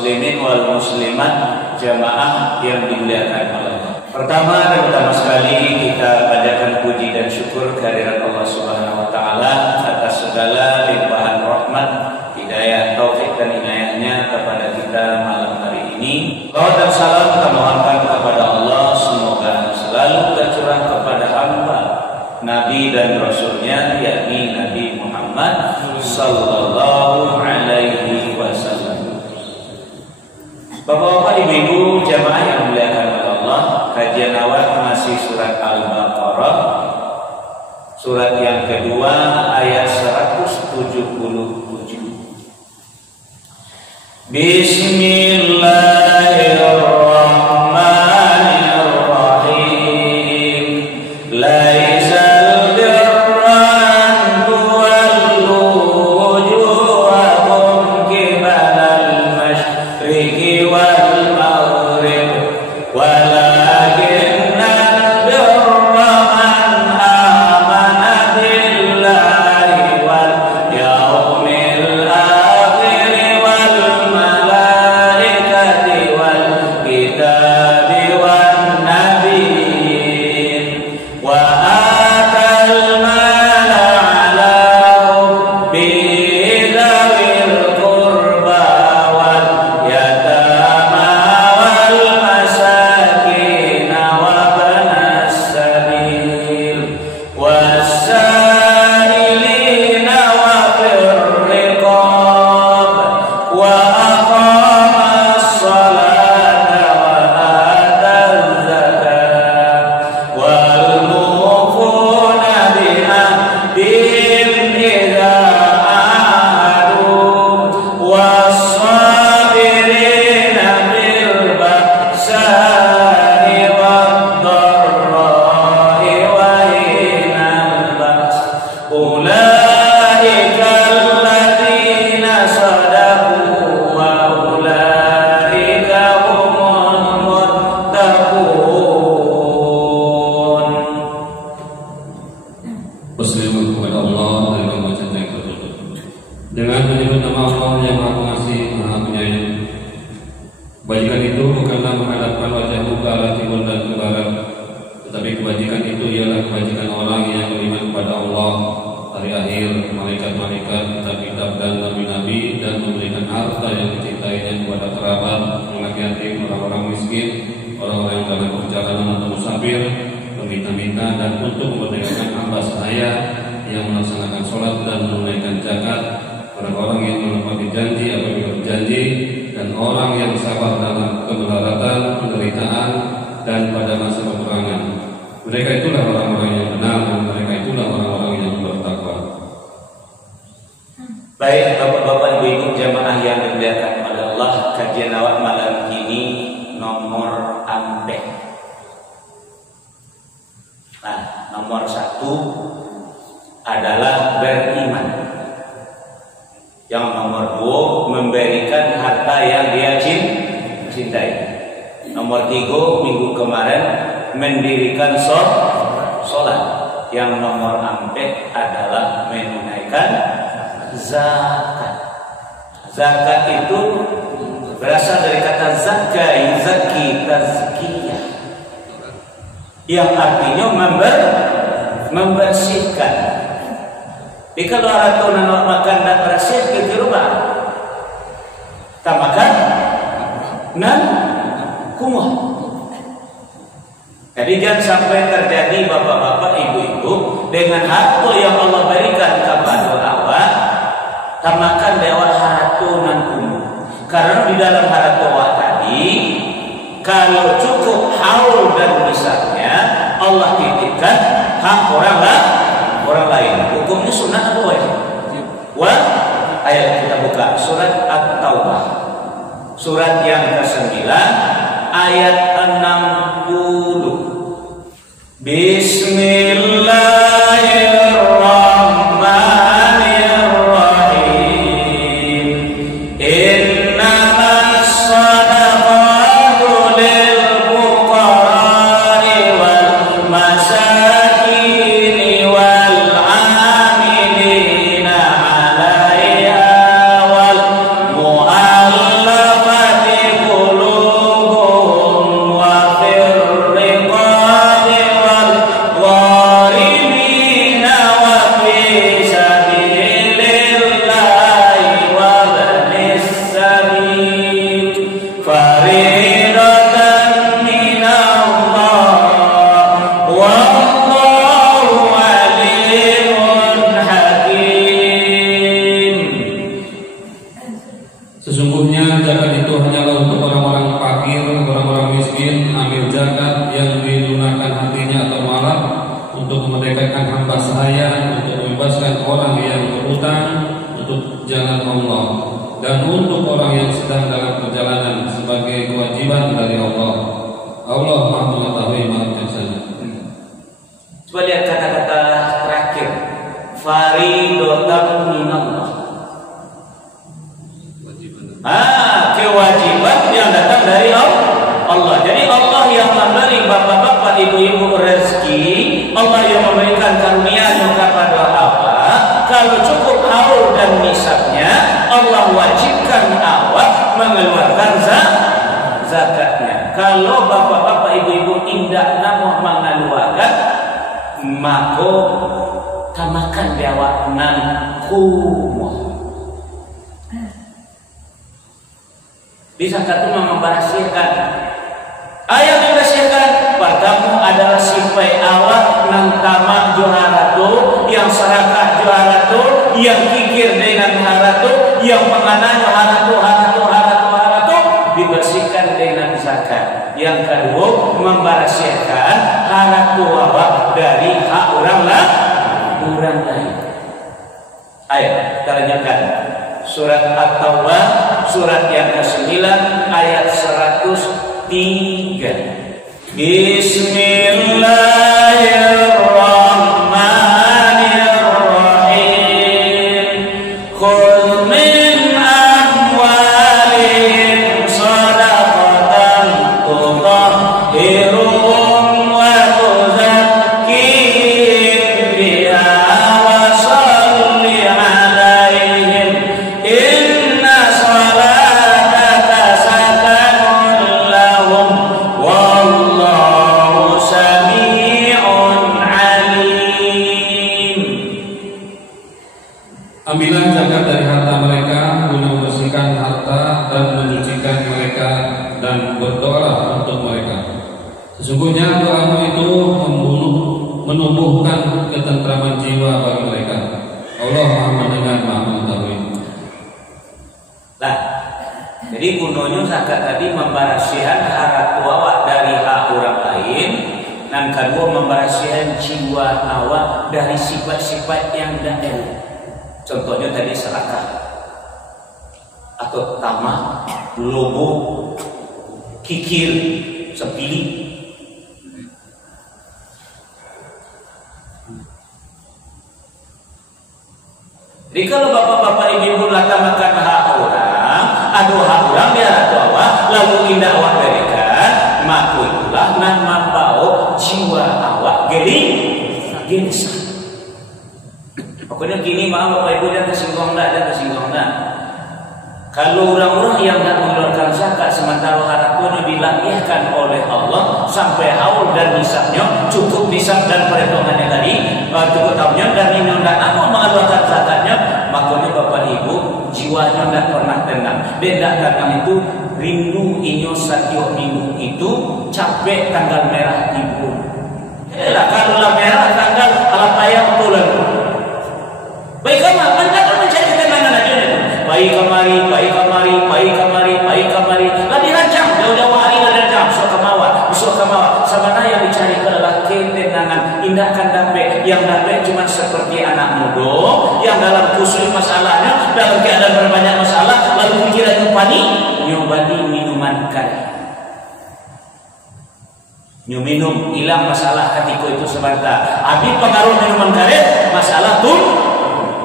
muslimin wal muslimat jamaah yang dimuliakan Allah. Pertama dan utama sekali kita panjatkan puji dan syukur kehadirat Allah Subhanahu wa taala atas segala limpahan rahmat, hidayah, taufik dan inayahnya kepada kita malam hari ini. Salawat dan salam kita mohonkan kepada Allah, semoga selalu tercurah kepada hamba Nabi dan Rasulnya, yakni Nabi Muhammad sallallahu alaihi wasallam. Bapak-bapak, ibu-ibu jamaah yang dimuliakan oleh Allah, kajian awal masih surat Al-Baqarah, surat yang kedua ayat 177. Bismillahirrahmanirrahim. Laisal birra an tuwallu wujuhakum qibalal masyriqi wal maghrib walakinnal birra man amana billahi wal yawmil akhir wal malaikati wal kitabi wan nabiyyin wa atal mala ala hubbihi dzawil qurba wal yatama wal masakin wa banas sabil was-sa'ilina wa fir riqab wa aqamas salata wa ataz zakata wal mufuna bi ahdihim idza ahadu was-sabirina bil ba'sa'i wad-dharra'i wa hinal ba's ulaika alladziina sadaqu wa ulaika humul muttaqun. Bersyukur kepada Allah dan membaca yang tertutup dengan menyebut nama Allah yang Maha Pengasih, Maha Penyayang. Kebajikan itu bukanlah menghadapkan wajahmu ke arah timur dan ke barat, tetapi kebajikan itu ialah kebajikan orang yang beriman kepada Allah, hari akhir, malaikat-malaikat, kitab-kitab dan nabi-nabi, dan memberikan harta yang dicintainya kepada kerabat, anak yatim, orang-orang miskin, orang-orang yang dalam perjalanan atau musafir, meminta-minta, dan untuk memerdekakan hamba sahaya yang melaksanakan sholat dan menunaikan zakat, orang-orang yang menepati janji apabila berjanji, dan orang yang sabar dalam kemelaratan, penderitaan, dan pada masa peperangan. Mereka itulah orang-orang yang benar, dan mereka itulah orang-orang yang bertakwa. Baik bapak-bapak, ibu-ibu jamaah yang dimuliakan oleh Allah, kajian awal malam ini nomor ambek. Nah, nomor 1 adalah beriman. Yang nomor 2 memberikan harta yang dia cintai. Nomor 3 minggu kemarin mendirikan sholat. Yang nomor 4 adalah menunaikan zakat. Zakat itu berasal dari kata zakai, zaki, tazkiyah, yang artinya membersihkan. Jadi kalau orang makan dan bersih di rumah, tak makan nan kumuh. Jadi jangan sampai terjadi bapak-bapak, ibu-ibu dengan harta yang Allah berikan kepada awak, tak makan lewat harta nan kumuh. Karena di dalam harta awak tadi, kalau cukup haul dan misalnya Allah titipkan hak orang lain. Hukumnya sunat atau wajib? Ayat kita buka surat At-Taubah, surat yang ke-9 ayat 60. Bismillahirrahmanirrahim. Innamas sadaqatu lil fuqara'i wal masakin wal 'amilina 'alaiha wal mu'allafati Sesungguhnya zakat itu hanyalah untuk orang-orang fakir, orang-orang miskin, amil zakat yang dilunakkan hatinya atau marah, untuk memerdekakan hamba sahaya, untuk membebaskan orang yang berhutang, untuk jalan Allah, dan untuk orang yang sedang dalam perjalanan sebagai kewajiban dari Allah. Allah Maha mengetahui, Maha bijaksana. Coba lihat kata-kata terakhir, faridotan minallah. Kewajiban yang datang dari Allah. Jadi Allah yang memberi bapak-bapak, ibu-ibu rezeki, Allah yang memberikan karunia kepada awak. Kalau cukup haul dan nisabnya, Allah wajibkan awak mengeluarkan zakatnya. Kalau bapak-bapak, ibu-ibu tidak namun mengeluarkan, maka tamakan biawak nan kumuh. Bisa kata membarasihkan. Ayat membarasihkan. Pertama adalah sifat awak nang tamak juharatu, yang serakah juharatu, yang kikir dengan haratu, yang mengananya haratu, dibersihkan dengan zakat. Yang kedua, membarasihkan haratu awak dari hak orang lain. Ayo kita lanjutkan. Surat At-Taubah, surat yang ke-9, ayat 103. Bismillahirrahmanirrahim. Khudh min amwalihim shadaqatan tutahhiruhum wa tuzakkihim biha wa shalli alaihim. Inna salataka sakanun lahum wallahu sami'un alim. Ambillah zakat dari harta mereka guna membersihkan harta dan menyucikan mereka, dan berdoa untuk mereka. Sesungguhnya doamu itu menumbuhkan ketentraman jiwa bagi mereka. Allah Maha mendengar, Maha mengetahui. Nah, jadi gunanya zakat tadi membarasihan harta awak dari hak orang lain, dan kedua membarasihan jiwa awak dari sifat-sifat yang tidak elok. Contohnya tadi serakah atau tamak, lobo, kikir, sepilih. Jadi kalau bapak-bapak ibu-ibu makan hak orang, aduh hak orang biar awak, lalu indah awak berikan, maka itulah nan membau jiwa awak gelisah. Pokoknya gini, maaf bapak ibu, jangan tersinggung dah. Kalau orang-orang yang tidak mengeluarkan zakat sementara harapnya dilahirkan oleh Allah sampai haul dan nisabnya cukup nisab dan perhitungannya tadi cukup tahunnya dan ini tidak namun mengeluarkan zakatnya, makanya bapak ibu jiwanya tidak pernah tenang. Beda datang itu rindu inyo satyo minggu itu capek tanggal merah ibu. Kalau merah tanggal alapaya betulan. Baik apa? Anda mencari ketenangan aja nih. Baik kemari. Lagi rancang jauh-jauh hari rancang. Besok kemawa. Sama yang dicari adalah ketenangan. Indahkan damai. Yang damai cuma seperti anak muda yang dalam kusui masalahnya, dalam keadaan berbanyak masalah, lalu pikiran panik, nyobati minuman kari. Minum hilang masalah ketika itu sebentar. Habis pengaruh minuman karet, masalah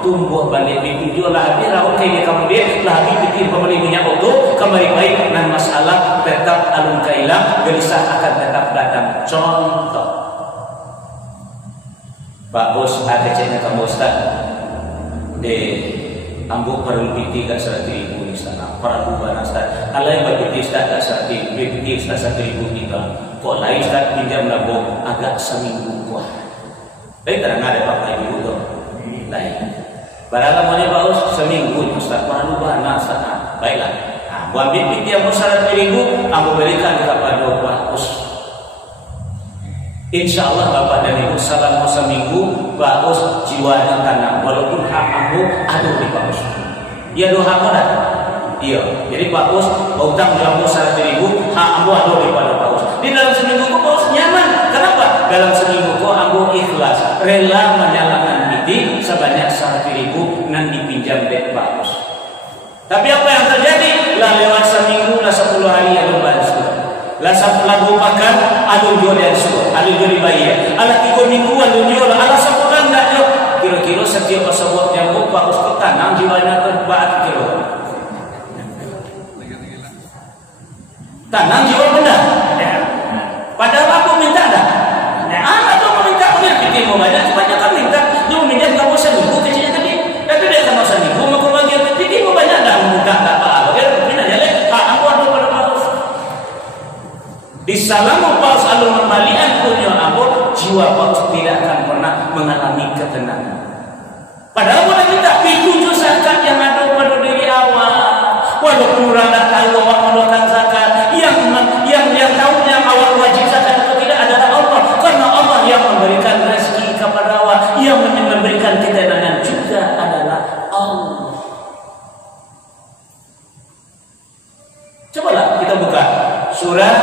tumbuh balik itu juga lah habis raut kayak kemudian lah habis pikir pembeli minyak auto kembali baik dan masalah tetap alun kailang, gelisah akan tetap datang. Contoh Pak Bos ada ceknya kamu Ustaz de ambuk perlu piti kat 100,000 di sana para bubana Ustaz alai bagi Ustaz kat 100,000 piti Ustaz 1,000 kita kok lain Ustaz pinjam nabung agak seminggu kuah baik terang ada Bapak Ibu tu lain barang namanya Baus seminggu Ustaz perlu bana Ustaz baiklah buat piti yang 100,000 aku berikan kepada Baus. InsyaAllah Bapak dan Ibu salam seminggu Baus jiwanya tanam walaupun hak aku aduh di Baus ya doa aku dah Iya, jadi Pak Us utang jambu 100.000, hak ambo ada daripada Pak Us. Di dalam seminggu kok Pak Us nyaman. Kenapa? Dalam seminggu kok ambo ikhlas, rela menyalakan bidi sebanyak 100.000 nan dipinjam dek Pak Us. Tapi apa yang terjadi? Lah lewat seminggu, lah 10 hari ada bantu. Lah lagu makan, adu jual dan suruh, adu jual dibayar. Alah 3 minggu adu jual, alah sebulan tak jual. Kira-kira setiap sebuah jambu Pak Us tanam jiwanya ke 4 kilo. Tanam jiwa benar. Padahal aku minta dah. Atau meminta punya pikir mau banyak, kebanyakan minta. Dia meminjam kamu 1.000 kecilnya tadi. Tapi dia kamu 1.000 mau kau bagi pikir mau banyak dah muka tak apa. Biar minta jalan. Aku ada pada Paus. Di salamu Paus alun membalikan punya aku, jiwa Paus tidak akan pernah mengalami ketenangan. Padahal boleh minta pikir zakat yang ada pada diri awal. Walaupun orang tak tahu awak mengeluarkan zakat, yang tahu yang awak wajib zakat atau tidak adalah Allah. Karena Allah yang memberikan rezeki kepada awak, yang memberikan ketenangan juga adalah Allah. Cobalah kita buka surah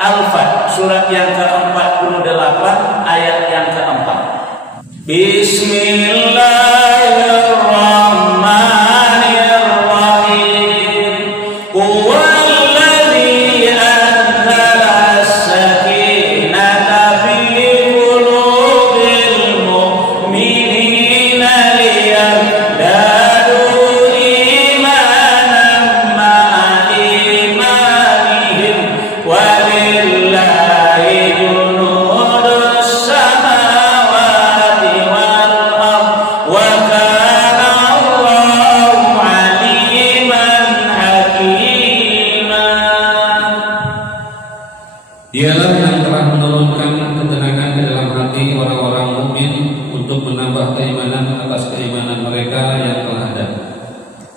Al-Fat, surat yang ke-48 ayat yang ke-4. Bismillahirrahmanirrahim. Huwallazi anzala as-sakinata fi qulubil mu'minina liyazdadu imanan ma'a imanihim walillahi junudus samawati wal ardh wa kana Allahu aliman hakima. Dialah yang telah menurunkan ketenangan ke dalam hati orang-orang mukmin untuk menambah keimanan atas keimanan mereka yang telah ada.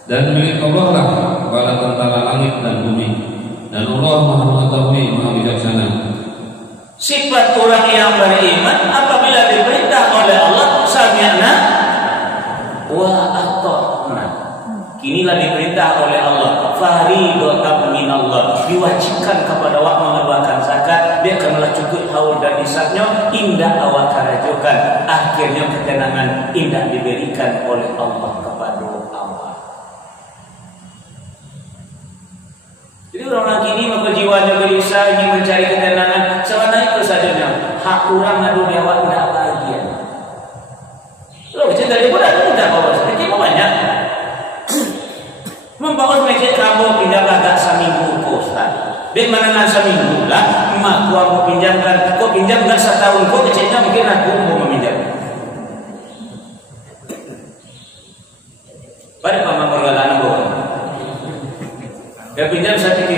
Dan milik Allah lah bala tentara langit dan bumi. Dan Allah Maha Mengetahui, Maha Bijaksana. Sifat orang yang beriman apabila diperintah oleh Allah sami'na wa ata'na. Inilah diperintah oleh Allah, fariidatan min Allah, diwajibkan kepada awak mengeluarkan zakat. Dia akan cukup haul dan nisabnya, indah awak karajokan. Akhirnya ketenangan indah diberikan oleh Allah kepada awak. Jadi orang kini maka jiwanya gelisah ingin mencari ketenangan. Sebenarnya itu sajanya hak orang ngadu di awak tidak bahagia. Lo kecil dari budak itu tidak bawa sedikit mau banyak. Membawa meja kamu pinjamlah agak seminggu Ustaz. Di mana nak seminggu lah, mak gua mau pinjamkan, kau pinjamkan setahun, kau kecilnya mungkin aku mau meminjam. Pada paman pergalanan gua. Dia pinjam 1.000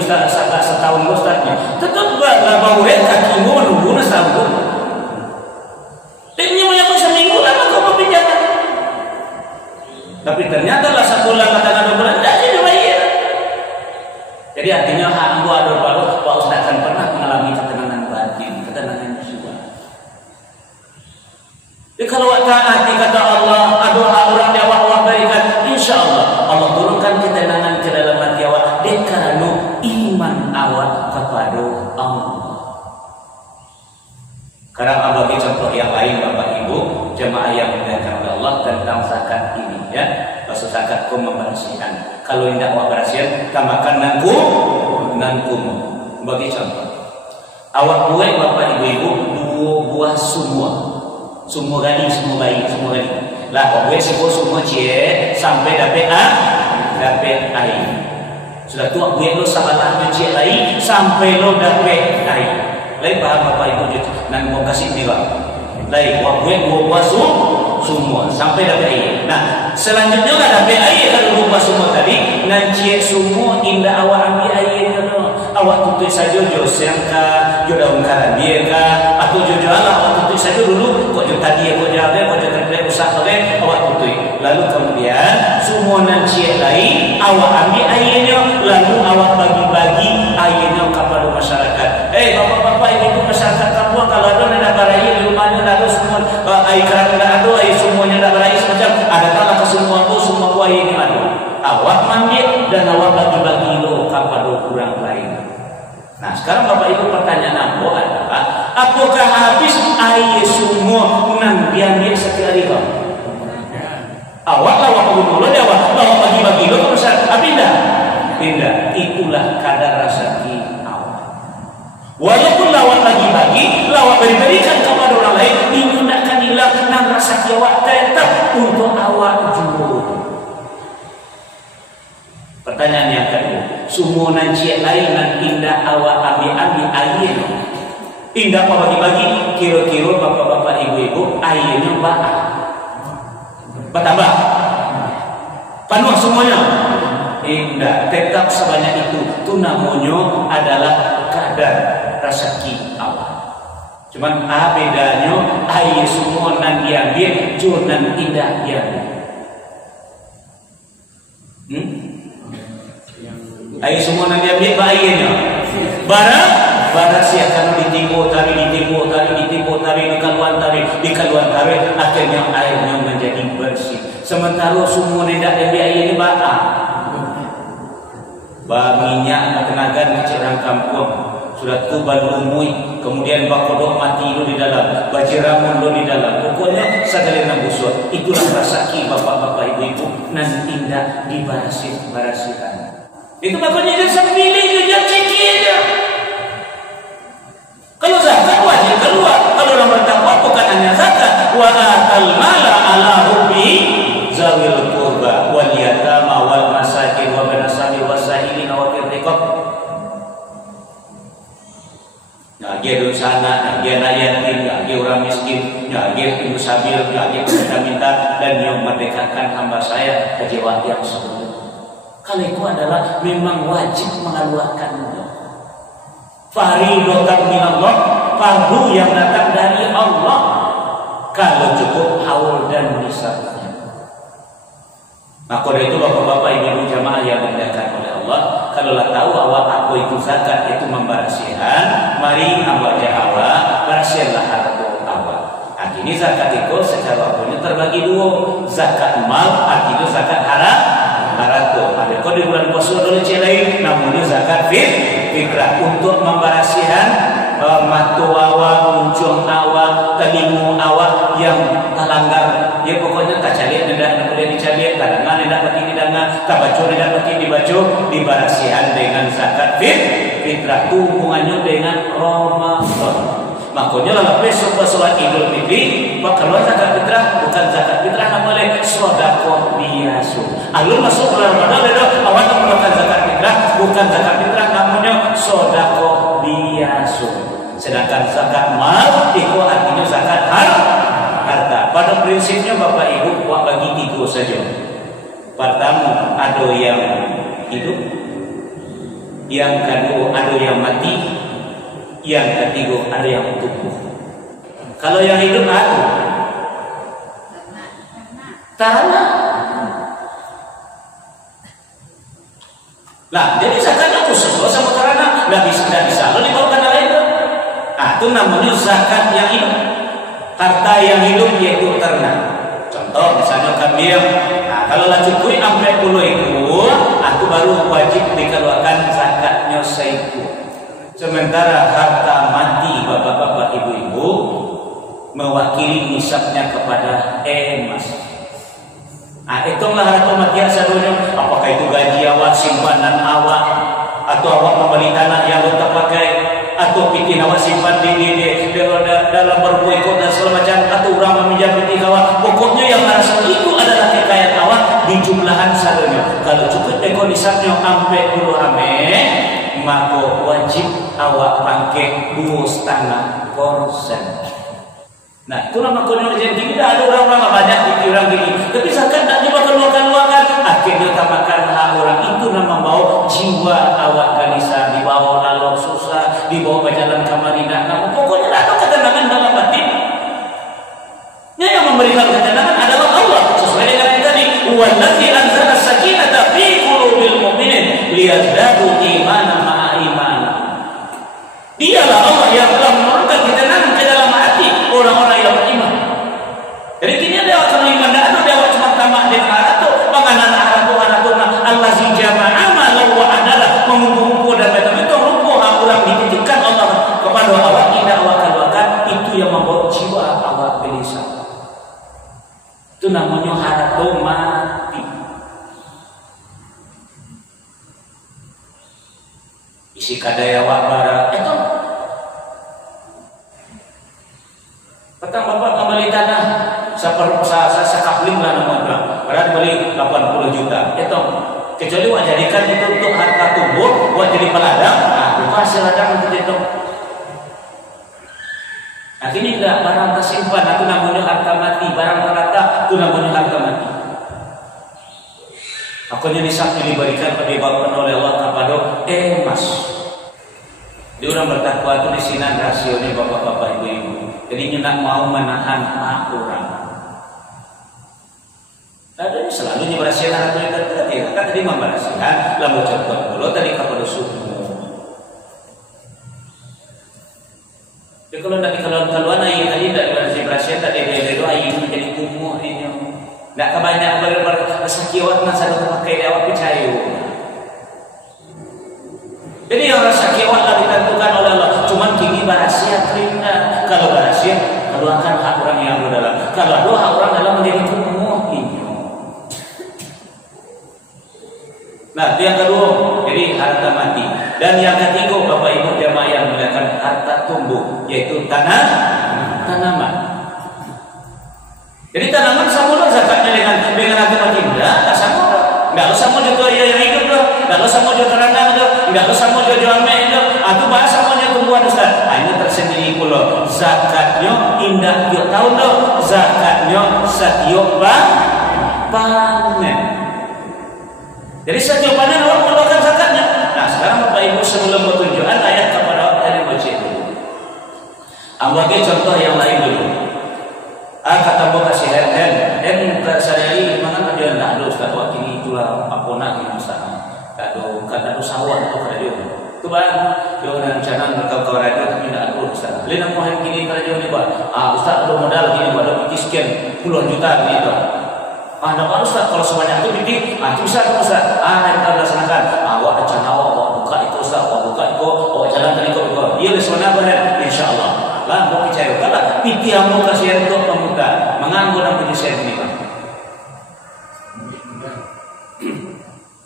setahun Ustaznya. Tetap lah bawa kaki gua menunggu setahun. Dia punya seminggu lama kau mau pinjamkan. Tapi ternyata lah sebulan katakan 2 bulan tidak dibayar. Jadi artinya hak gua ada baru Pak Ustaz akan pernah mengalami ketenangan batin, ketenangan jiwa. Jadi kalau taati kata Allah, ada hak orang yang awak berikan, insya Allah Allah turunkan ketenangan ke dalam hati awak. Dia karena iman awak kepada Allah. Karena bagi contoh yang lain Bapak Ibu jemaah yang dimuliakan oleh Allah tentang zakat ini ya. Maksud zakatku membersihkan. Kalau tidak awak bersihkan, tambahkan nangkum. Bagi contoh, awak buat Bapak Ibu 2 buah semua gani, semua bayi. Lah awak buat semua cie sampai dapat air. Sudah tua buat lo sabalah cie lagi sampai lo dapat air. Lain paham Bapak Ibu nan mau kasih bilang. Lain awak buat 2 buah semua sampai dapat air. Nah, selanjutnya nggak dapat air kalau lupa semua tadi. Nanti semua indah awak ambil air kalau awak tutup saja josengka, jodoh karan dia kah, atau jodoh Allah awak tutup saja dulu. Kok jodoh tadi kok jalan, kok jodoh terkait usaha awak tutup. Lalu kemudian semua nanti lain awak ambil airnya, lalu awak bagi-bagi airnya kepada masyarakat. Bapak-bapak ibu masyarakat kampung kalau ada nak berair di rumahnya lalu semua air keran tidak ada, air semuanya tidak berair semacam ada tanah ke semua buah air ini ada. Awak mandi awak bagi-bagi lo kepada orang lain. Nah sekarang Bapak Ibu pertanyaan aku adalah, apakah habis air semua nan diambil sekali kau? Awak lawak lo awak lawak bagi-bagi lo besar, pindah. Itulah kadar rezeki awak. Walaupun lawak bagi-bagi, lawak berikan kepada orang lain, ini tidak akan hilang nan rezeki awak tetap untuk awak juga. Pertanyaan yang kedua, semua nanti lain nan indah awak ambil air. Indah apa bagi-bagi, kira-kira bapak-bapak ibu-ibu airnya bertambah. Penuh semuanya. Indah, tetap sebanyak itu namanya adalah kadar rezeki awak. Cuman bedanya air semua nan diambil, jurnan indah diambil. Air semua nan diambil airnya. Barang siakan ditimbo tarik dikaluan tarik akhirnya airnya menjadi bersih. Sementara semua tidak diambil air ini minyak ketenagaan cerang kampung sudah tu balumui, kemudian bakodok mati itu di dalam, bajiramun itu di dalam, pokoknya segala busuk. Itulah rezeki bapak-bapak ibu-ibu nan indah dibarasikan. Itu makanya dia sambilin dia ciki aja. Kalau zakat wajib keluar. Kalau orang bertakwa bukan hanya zakat, wa atal mala ala hubbi zawil qurba wal yatama wal masakin wa bin sabil wasailin wa fil riqab. Nah, dia sana, dia yatim, dia orang miskin, dia ibu sabil, dia minta dan yang merdekakan hamba saya kejiwaan yang sebelum. Kalau itu adalah memang wajib mengeluarkannya. Faridotan minallah, fardu yang datang dari Allah. Kalau cukup haul dan nisabnya. Maka dari itu bapak-bapak ibu jamaah yang dimuliakan oleh Allah, kalaulah tahu awak apa itu zakat itu membarasihan, mari awak awak barasihanlah harta awak. Artinya zakat itu secara umumnya terbagi dua, zakat mal, artinya zakat harta. Ada kau di bulan puasa dulu celai, namanya zakat fitrah untuk membarasihan matu awak, muncung awak, telingu awak yang terlanggar. Ya pokoknya tak cari tidak boleh dicari, kadangan tidak pakai didangan, tak baca tidak pakai dibaca, dibarasihan dengan zakat fitrah. Itu hubungannya dengan Ramadan. Makanya lah besok sholat Idul Fitri, kalau zakat fitrah bukan zakat fitrah namanya sedekah biasa. Alur masuk bulan Ramadan awak menggunakan zakat fitrah bukan zakat fitrah namanya sedekah biasa. Sedangkan zakat mal itu artinya zakat harta. Pada prinsipnya Bapak Ibu buat bagi tiga saja. Pertama ada yang hidup, yang kedua ada yang mati, yang ketiga ada yang tumbuh. Kalau yang hidup ada tanah. Lah, jadi zakatnya khusus sama tanah. Nggak bisa lo dibawa ke lain. Nah, itu namanya zakat yang hidup. Harta yang hidup yaitu ternak. Contoh misalnya kambing. Nah, kalau lah cukup sampai 10 ekor, aku baru wajib dikeluarkan zakatnya seekor. Sementara harta mati bapak-bapak ibu-ibu mewakili nisabnya kepada emas. Nah, hitunglah harta mati asalnya. Apakah itu gaji awak, simpanan awak, atau awak membeli tanah yang lo terpakai, atau bikin awak simpan di dalam berbuih ikut dan segala macam, atau orang meminjam pitik awak. Pokoknya yang asal itu adalah kekayaan awak di jumlahan salahnya. Kalau cukup ekor nisabnya sampai 10 ame, maka wajib awak pakai 2,5%. Nah, itu nama konyol jadi tidak ada orang-orang banyak di orang gini. Tapi zakat tak dimakan. Akhirnya tambahkan hak orang itu nama mau jiwa awak gelisah, dibawa lalu susah, dibawa berjalan kamar tidak kamu. Pokoknya ada ketenangan dalam batin. Yang memberikan ketenangan adalah Allah. Sesuai dengan yang tadi, wallazi anzala sakinata fi qulubil mu'minin liyazdadu imanan ma'a iman. Dialah Allah yang telah menurunkan ketenangan ke dalam hati orang-orang yang beriman. Jadi kini ada orang iman, ada cuma tamak dengan arah tu, penganan arah tu Allah si jamaah isi kadaya wabara itu petang bapak kembali tanah sakapling lah namanya padahal beli 80 juta itu kecuali wak jadikan itu untuk harta tumbuh buat jadi peladang itu hasil ladang untuk itu akhirnya enggak barang tersimpan itu namanya harta mati barang terletak itu namanya harta mati akhirnya disakti diberikan pada oleh Allah kepada mas dia orang bertakwa itu di sini rasionya bapak-bapak ibu-ibu jadi nyenak mau menahan orang ada selalu nyeberasihan atau yang terjadi kan tadi memberasihan lalu contoh dulu tadi kepada suhu jadi kalau nak kalau air tadi tidak nyeberasihan tadi dia doa air menjadi kumuh ini tidak kebanyak bersakiwat masa itu pakai dia awak percaya jadi yang rasa kiawat lah ditentukan oleh Allah cuman kini berasia terindah kalau berasia keluarkan hak orang yang dalam kalau doa orang dalam menjadi kumuh ini. Nah, itu yang kedua, jadi harta mati. Dan yang ketiga, Bapak Ibu jamaah yang melihatkan harta tumbuh, yaitu tanaman. Jadi tanaman sama zakatnya dengan harta mati. Enggak sama. Enggak sama juga yang hidup loh. Enggak sama juga rendang loh. Enggak sama juga jualnya loh. Atau bahasa sama tumbuhan Ustaz. Ini tersendiri pula. Zakatnya indah tiap tahun loh. Zakatnya setiap panen. Jadi setiap panen orang mengeluarkan zakatnya. Nah sekarang Bapak Ibu sebelum bertunjukan ayat kepada Allah yang baca dulu. Ambil contoh yang lain dulu. Kata Bapak kasih hand tersadari mana kerjaan tak ada Ustaz waktu ini itulah apa nak ini Ustaz. Tak ada sawah atau kerja. Tu bang, dia rencana berkau radio tapi tak ada Ustaz. Beli nak mohon kini kerja ni buat. Ustaz ada modal kini buat ada sekian puluhan juta ni tu. Anda kalau Ustaz kalau sebanyak itu bidik, itu bisa tu Ustaz. Yang kita laksanakan. Awak rencana awak buka itu Ustaz, awak buka itu, awak jalan tadi kau buka. Ia lesona benar, insya-Allah. Lah, mau percaya kalau pitiamu kasihan untuk pemuda, menganggur dan penyusian ini kan.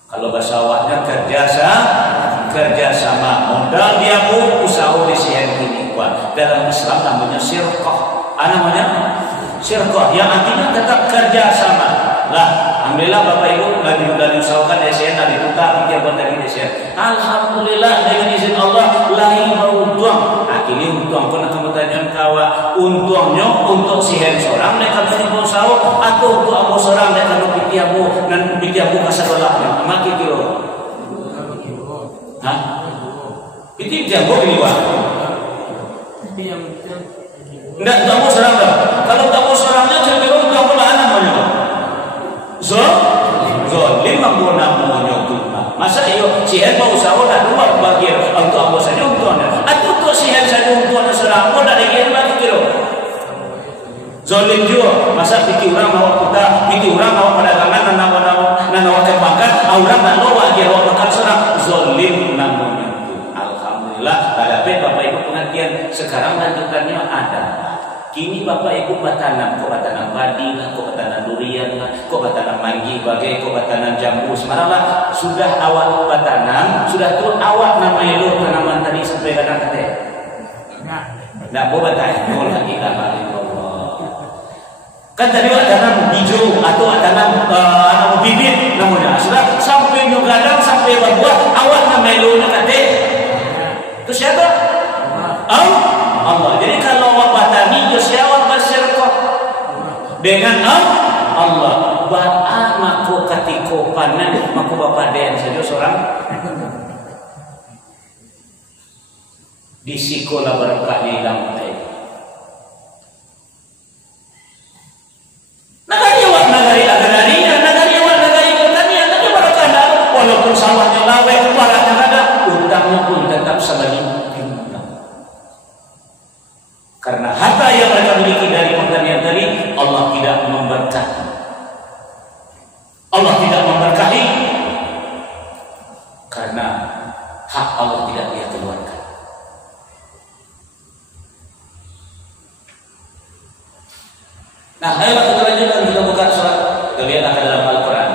Kalau bahasa awaknya kerjasama, modal dia pun usaha disihan ini kuat. Dalam Islam namanya syirkah. Namanya syirkah yang artinya tetap kerjasama. Lah, alhamdulillah Bapak Ibu sudah diusahakan DSN dari tuta tiga buat dari DSN. Alhamdulillah dengan izin Allah lain beruntung. Akhirnya untung pun akan bertanya kawa untungnya untuk sihen seorang mereka beri usaha atau untuk ambo seorang mereka nak pitiamu dan pitiamu kasadolahnya. Maki kilo. Hah? Piti jago ini wah. Tidak tamu seorang dah. Kalau tamu seorangnya jadi orang tamu mana namanya? Zolim namanya tu. Masa iyo sihen mau usaha dah dua bagian untuk ambo saja untungnya. Atau untuk sihen saja untungnya seorang pun dah lagi lima kilo. Zolim juga. Masa pikir orang mau kita, pikir orang mau perdagangan nanawa kembangkan, orang tak lawa dia mau makan seorang zolim namanya. Alhamdulillah. Pada Bapak Ibu pengertian sekarang lanjutannya ada. Kini Bapak Ibu bertanam, kok bertanam padi lah, kok bertanam durian lah, kok bertanam manggi, bagai kok bertanam jambu. Semarang lah, sudah awak bertanam, sudah tu awak namanya lu tanaman tadi sampai kadang kata. Nak boleh bertanam lagi lama Allah. Kan tadi awak tanam hijau atau tanam bibit namanya. Sudah sampai nyugadang sampai berbuah, awak namanya lu nak kata. Itu siapa? Allah. Jadi kalau awak batani awak bersyirkah dengan Allah. Ba'a maku katiko panen maku bapak den saja seorang di sikola berkah di lantai. Nagari awak nagari agraria, nagari awak nagari pertanian, nagari berkah dah. Walaupun sawahnya lawe, barangnya ada, utangnya pun tetap sebagai karena harta yang mereka miliki dari pertanian tadi Allah tidak memberkahi. Allah tidak memberkahi karena hak Allah tidak dia keluarkan. Nah, ayo kita lanjutkan kita buka surat. Kita lihat akan dalam Al-Quran.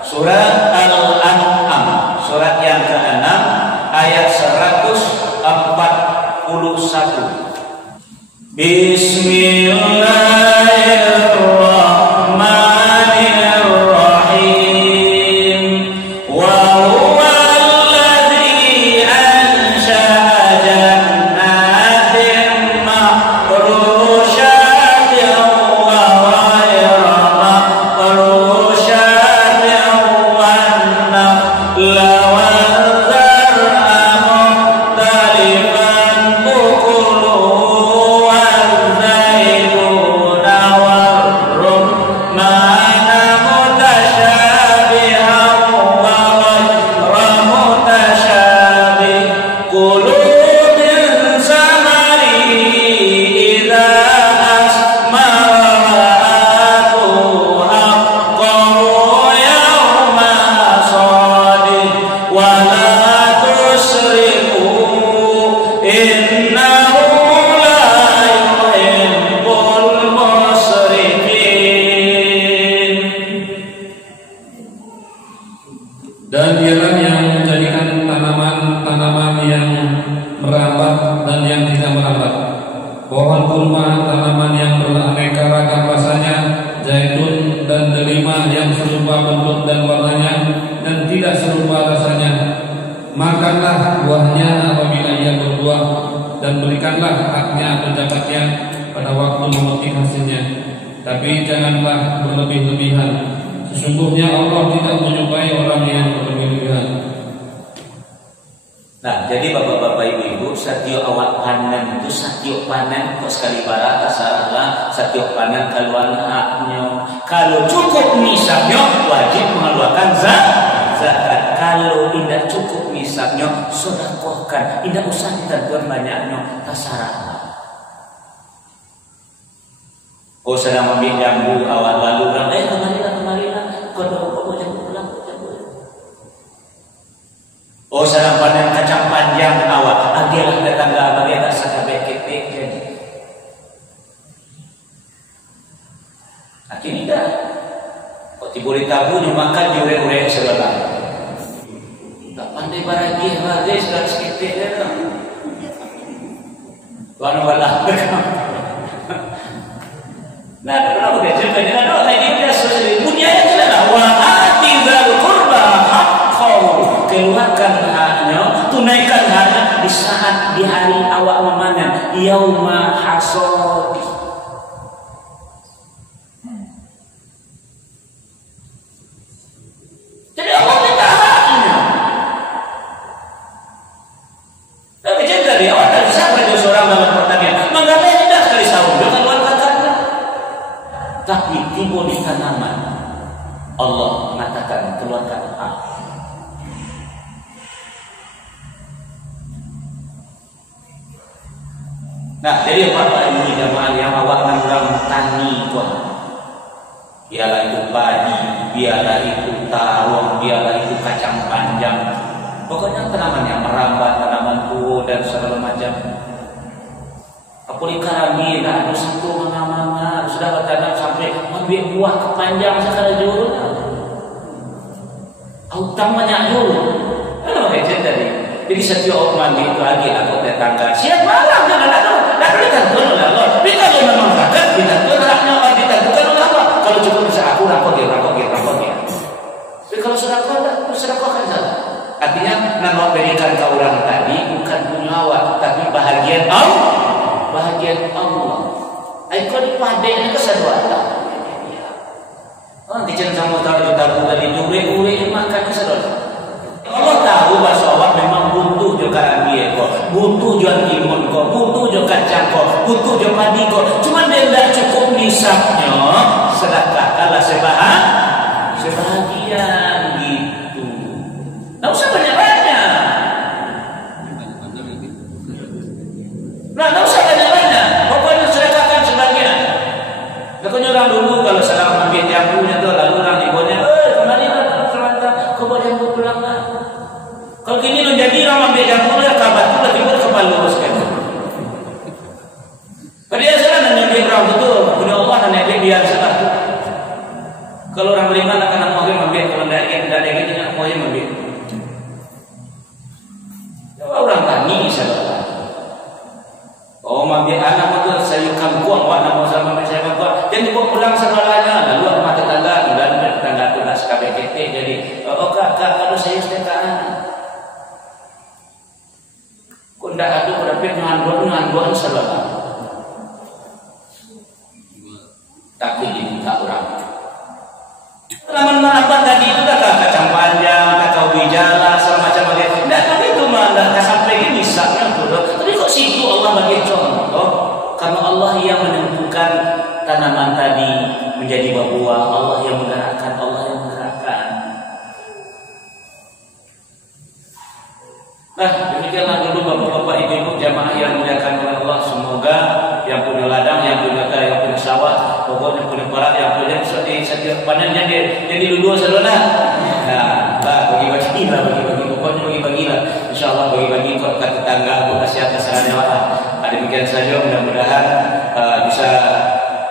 Surat Al-An'am, surat yang ke-6 ayat ayat 141. Bismillahirrahmanirrahim. Wa huwa alladzi ansha'a jannatin ma'rushatin wa ghayra ma'rushatin wan nakhla wal zar'a mukhtalifan ukuluhu wal zaituna war rumman mutasyabihan wa ghayra mutasyabih. Kulu min samarihi idza asmara wa atu haqqahu yawma hasadih wa la tusrifu innahu la yuhibbul musrifin. Dan dialah yang menjadikan tanaman-tanaman yang merambat dan yang tidak merambat, pohon kurma, tanaman yang beraneka ragam rasanya, zaitun dan delima yang serupa bentuk dan warnanya dan tidak serupa rasanya. Makanlah buahnya apabila ia berbuah, dan berikanlah haknya atau zakatnya pada waktu memetik hasilnya. Tapi janganlah berlebih-lebihan. Sesungguhnya Allah tidak menyukai orang yang berlebih-lebihan. Nah, jadi bapak-bapak ibu-ibu, satyo awak panen itu satyo panen kok sekali barat asalah satyo panen kaluan haknya. Kalau cukup nisabnya wajib mengeluarkan zakat. Kalau tidak cukup nisabnya sedekahkan. Tidak usah ditentukan banyaknya, terserah. Oh, sedang ambil jambu awal lalu bilang, kemarilah kau jambu pulang. Oh, sedang panen kacang panjang awak, agilah tetangga bagi tak sakabek ketik jadi. Akhirnya tidak. Kau tiburi tabu makan jure-ure sebelah. Tak pandai baragih sudah seketik dia. Tuan walah. Nah, kenapa dia cerita dengan Allah ini dia sesuai bunyinya jelas wa atizal qurba haqqahu, keluarkan haknya, tunaikan haknya di saat di hari awak memanen, yauma hasadi. Jadi Allah minta haknya. Tapi jangan dari awal tak bisa bagi seorang dalam pertanian menggapai tidak sekali sahur dengan luar kakaknya. Tapi timbul di tanaman, Allah mengatakan keluarkan hak. Nah, jadi bapak ibu jamaah yang awak nanggang tani tuan, biarlah itu padi, biarlah itu tawon, biarlah itu kacang panjang, pokoknya tanaman yang merambat, tanaman tua dan segala macam. Apalagi karami dah ada satu manga-manga sudah bertanam sampai ambil buah kepanjang sekali jauh. Autang banyak jauh. Kalau macam tadi. Jadi setiap orang itu lagi aku tetangga. Siap malam dengan aku. Dah ditentukan oleh Allah. Tapi kalau memang zakat ditentukan haknya Allah, ditentukan oleh Allah. Kalau cukup bisa aku rapor dia. Tapi kalau sudah kau tak sedekahkan zakat. Artinya nama berikan ke orang tadi bukan punya awak, tapi bahagian Allah. Bahagian Allah. Aku dipadai ke sadwala. Oh, dijen sama tahu juta dari jure makan sadwala. Allah tahu bahwa memang butuh juga dia kok, butuh juga timun kok, butuh juga kacang kok, butuh juga padi kok. Cuma dia tidak cukup nisabnya, sedekahkanlah sebahagian gitu. Tak usah banyak-banyak. Nah, tak usah banyak-banyak. Pokoknya sedekahkan sebagian. Pokoknya orang dulu kalau sedang ambil jambunya tu, lalu orang ibunya, kemari lah, kau buat jambu pulang lah. Kalau gini lo jadi orang ambil jambunya, kabar tu lagi buat kepala luruskan. Pada dia salah dan dia orang betul, punya Allah dan dia biar salah. Kalau orang beriman akan ambil, kalau tidak ada gini, nak mau ambil. dia anak itu sayur kangkuang warna mau sama saya kangkuang dan dibawa pulang segalanya lalu rumah tetangga dan tetangga itu nak sekali kete jadi kakak kalau saya setetaan kunda adu berapa ngangguan selama tapi diminta orang laman apa tadi itu kacang panjang, kacang wijala, semacam macam. Tidak kan itu mah, tidak sampai ini misalnya tuh. Tapi kok situ Allah bagi contoh? Karena Allah yang menentukan tanaman tadi menjadi berbuah, Allah yang menggerakkan, Allah yang menggerakkan. Nah, demikianlah dulu bapak-bapak, ibu-ibu jamaah yang dimuliakan oleh Allah. Semoga yang punya ladang, yang punya sawah, pokoknya punya parat, yang punya setiap panen jadi dulu saudara. Nah, bagi-bagi pokoknya bagi-bagilah. Insyaallah bagi-bagi ke tetangga, ke siapa saja. Demikian saja, mudah-mudahan bisa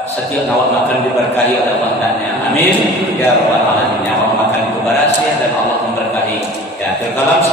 setiap awak makan diberkahi oleh Allah. Amin. Ya rabbal alamin. Awak makan itu berhasil dan Allah memberkahi. Ya, terkalam